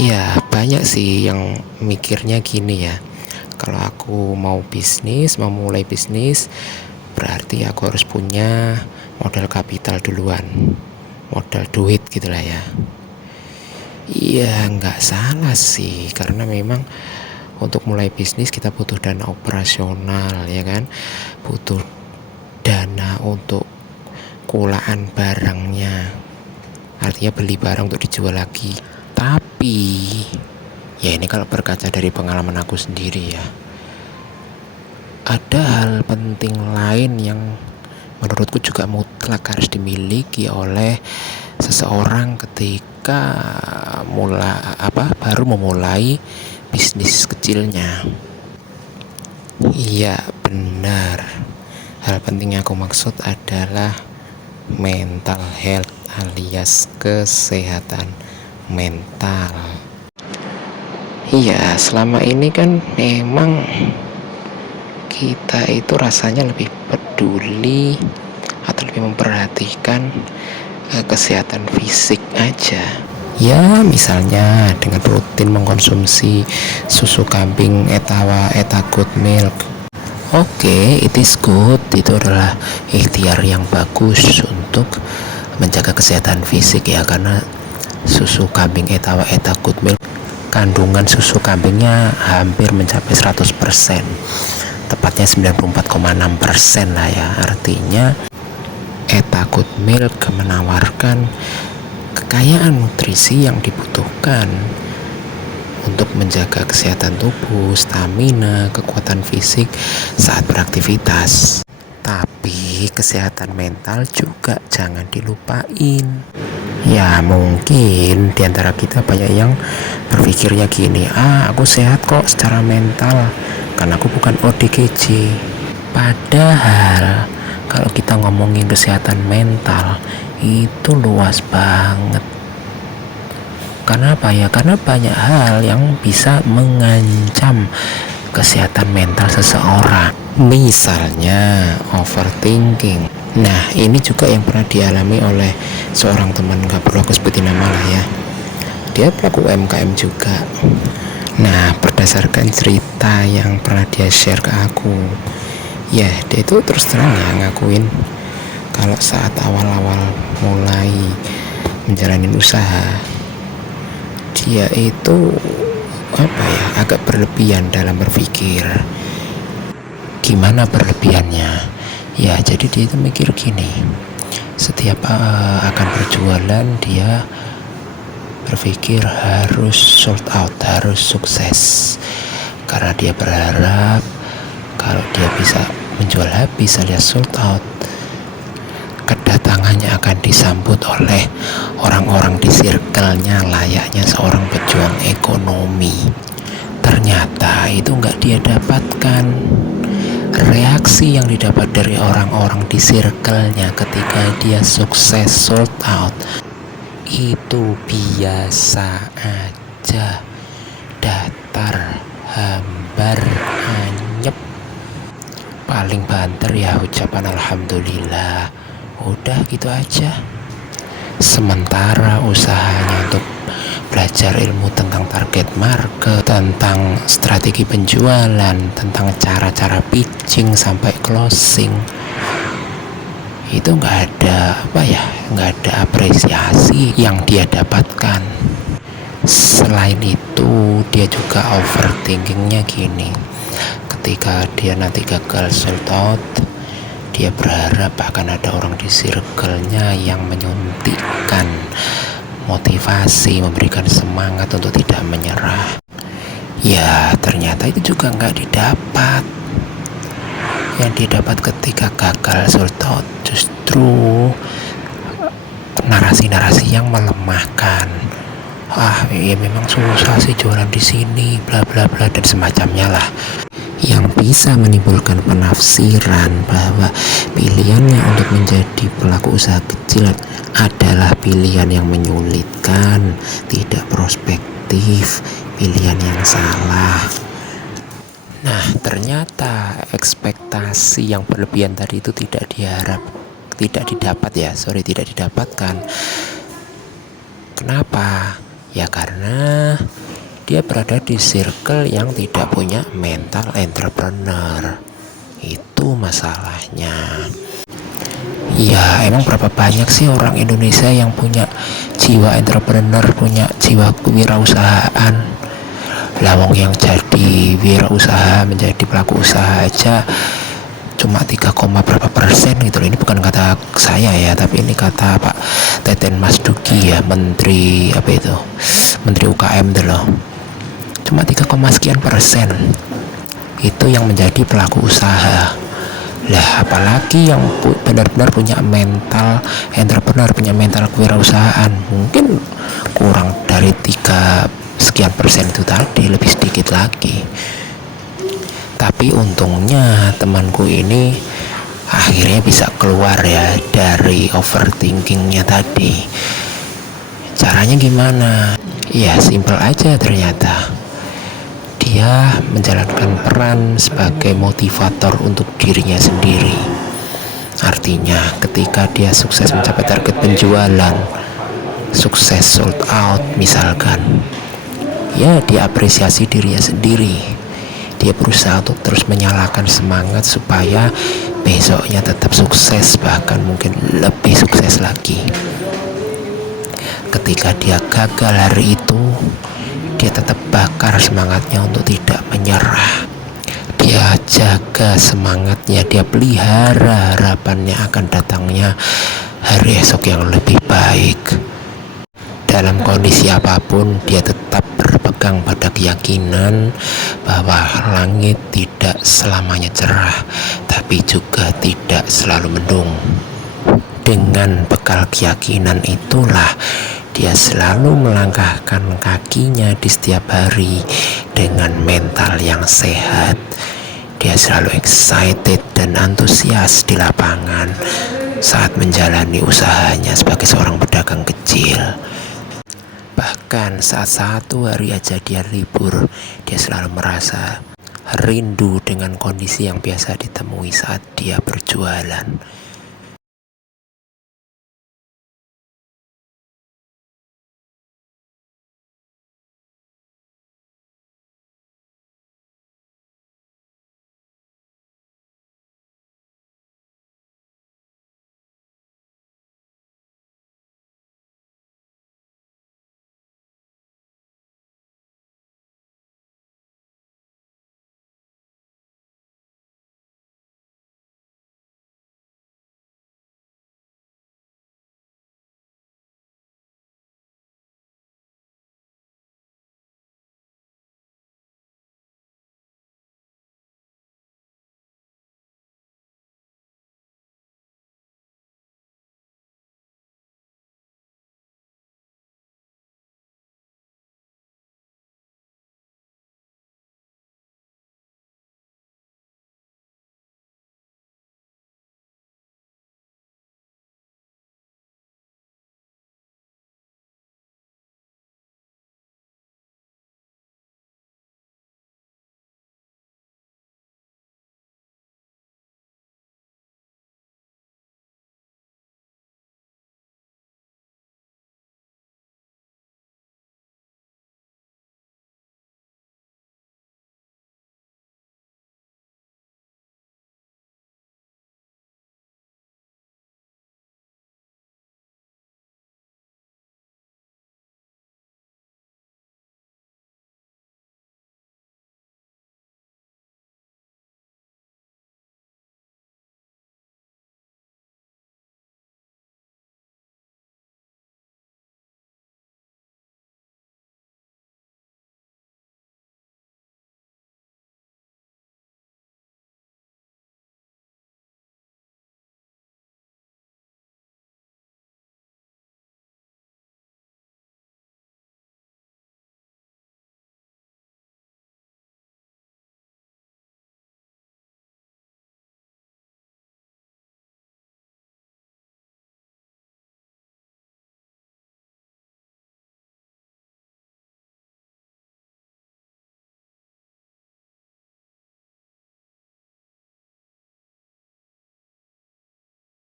Iya, banyak sih yang mikirnya gini ya. Kalau aku mau mulai bisnis, berarti aku harus punya modal kapital duluan, modal duit gitulah ya. Iya, nggak salah sih, karena memang untuk mulai bisnis kita butuh dana operasional, ya kan? Butuh dana untuk kulaan barangnya, artinya beli barang untuk dijual lagi. Tapi ya ini kalau berkaca dari pengalaman aku sendiri ya, ada hal penting lain yang menurutku juga mutlak harus dimiliki oleh seseorang ketika baru memulai bisnis kecilnya. Iya, benar. Hal penting yang aku maksud adalah mental health alias kesehatan mental. Iya, selama ini kan memang kita itu rasanya lebih peduli atau lebih memperhatikan kesehatan fisik aja. Ya, misalnya dengan rutin mengkonsumsi susu kambing Etawa Eta Good Milk. Oke, it is good. Itu adalah ikhtiar yang bagus untuk menjaga kesehatan fisik ya, karena susu kambing Etawa Eta Good Milk, kandungan susu kambingnya hampir mencapai 100%, tepatnya 94,6% lah ya. Artinya Eta Good Milk menawarkan kekayaan nutrisi yang dibutuhkan untuk menjaga kesehatan tubuh, stamina, kekuatan fisik saat beraktivitas. Tapi kesehatan mental juga jangan dilupain. Ya mungkin diantara kita banyak yang berpikirnya gini, aku sehat kok secara mental karena aku bukan ODGJ. Padahal kalau kita ngomongin kesehatan mental itu luas banget. Karena apa ya? Karena banyak hal yang bisa mengancam kesehatan mental seseorang. Misalnya overthinking. Nah, ini juga yang pernah dialami oleh seorang teman, gak perlu aku sebutin nama lah ya. Dia pelaku UMKM juga. Nah, berdasarkan cerita yang pernah dia share ke aku, ya dia itu terus terang ya ngakuin kalau saat awal-awal mulai menjalani usaha, dia itu agak berlebihan dalam berpikir. Gimana berlebihannya? Ya jadi dia itu mikir gini, setiap akan berjualan dia berpikir harus sold out, harus sukses, karena dia berharap kalau dia bisa menjual habis alias sold out, kedatangannya akan disambut oleh orang-orang di circle-nya layaknya seorang pejuang ekonomi. Ternyata itu nggak dia dapatkan. Reaksi yang didapat dari orang-orang di circle-nya ketika dia sukses sold out itu biasa aja, datar, hambar, anyep. Paling banter ya ucapan alhamdulillah, udah gitu aja. Sementara usahanya untuk belajar ilmu tentang target market, tentang strategi penjualan, tentang cara-cara pitching sampai closing, itu nggak ada apresiasi yang dia dapatkan. Selain itu dia juga overthinkingnya gini, ketika dia nanti gagal sold out, dia berharap akan ada orang di circle-nya yang menyuntikkan motivasi, memberikan semangat untuk tidak menyerah. Ya ternyata itu juga nggak didapat. Yang didapat ketika gagal sold out justru narasi-narasi yang melemahkan. Ya memang susah sih jualan di sini, bla bla bla dan semacamnya lah, yang bisa menimbulkan penafsiran bahwa pilihannya untuk menjadi pelaku usaha kecil adalah pilihan yang menyulitkan, tidak prospektif, pilihan yang salah. Nah, ternyata ekspektasi yang berlebihan tadi itu tidak didapatkan. Kenapa? Ya karena dia berada di circle yang tidak punya mental entrepreneur. Itu masalahnya. Ya emang berapa banyak sih orang Indonesia yang punya jiwa entrepreneur, punya jiwa kewirausahaan. Lawang yang jadi wirausaha, menjadi pelaku usaha aja cuma 3, berapa persen gitu loh. Ini bukan kata saya ya, tapi ini kata Pak Teten Mas Duki ya, menteri apa itu, menteri UKM tuh loh. Cuma 3, sekian persen itu yang menjadi pelaku usaha. Lah apalagi yang benar-benar punya mental entrepreneur, punya mental kewirausahaan, mungkin kurang dari 3 sekian persen itu tadi, lebih sedikit lagi. Tapi untungnya temanku ini akhirnya bisa keluar ya dari overthinkingnya tadi. Caranya gimana? Ya simple aja ternyata. Dia menjalankan peran sebagai motivator untuk dirinya sendiri. Artinya ketika dia sukses mencapai target penjualan, sukses sold out misalkan, ya dia apresiasi dirinya sendiri. Dia berusaha untuk terus menyalakan semangat supaya besoknya tetap sukses, bahkan mungkin lebih sukses lagi. Ketika dia gagal hari itu, dia tetap bakar semangatnya untuk tidak menyerah. Dia jaga semangatnya, dia pelihara harapannya akan datangnya hari esok yang lebih baik. Dalam kondisi apapun, dia tetap berpegang pada keyakinan bahwa langit tidak selamanya cerah, tapi juga tidak selalu mendung. Dengan bekal keyakinan itulah dia selalu melangkahkan kakinya di setiap hari dengan mental yang sehat. Dia selalu excited dan antusias di lapangan saat menjalani usahanya sebagai seorang pedagang kecil. Bahkan saat satu hari aja dia libur, dia selalu merasa rindu dengan kondisi yang biasa ditemui saat dia berjualan.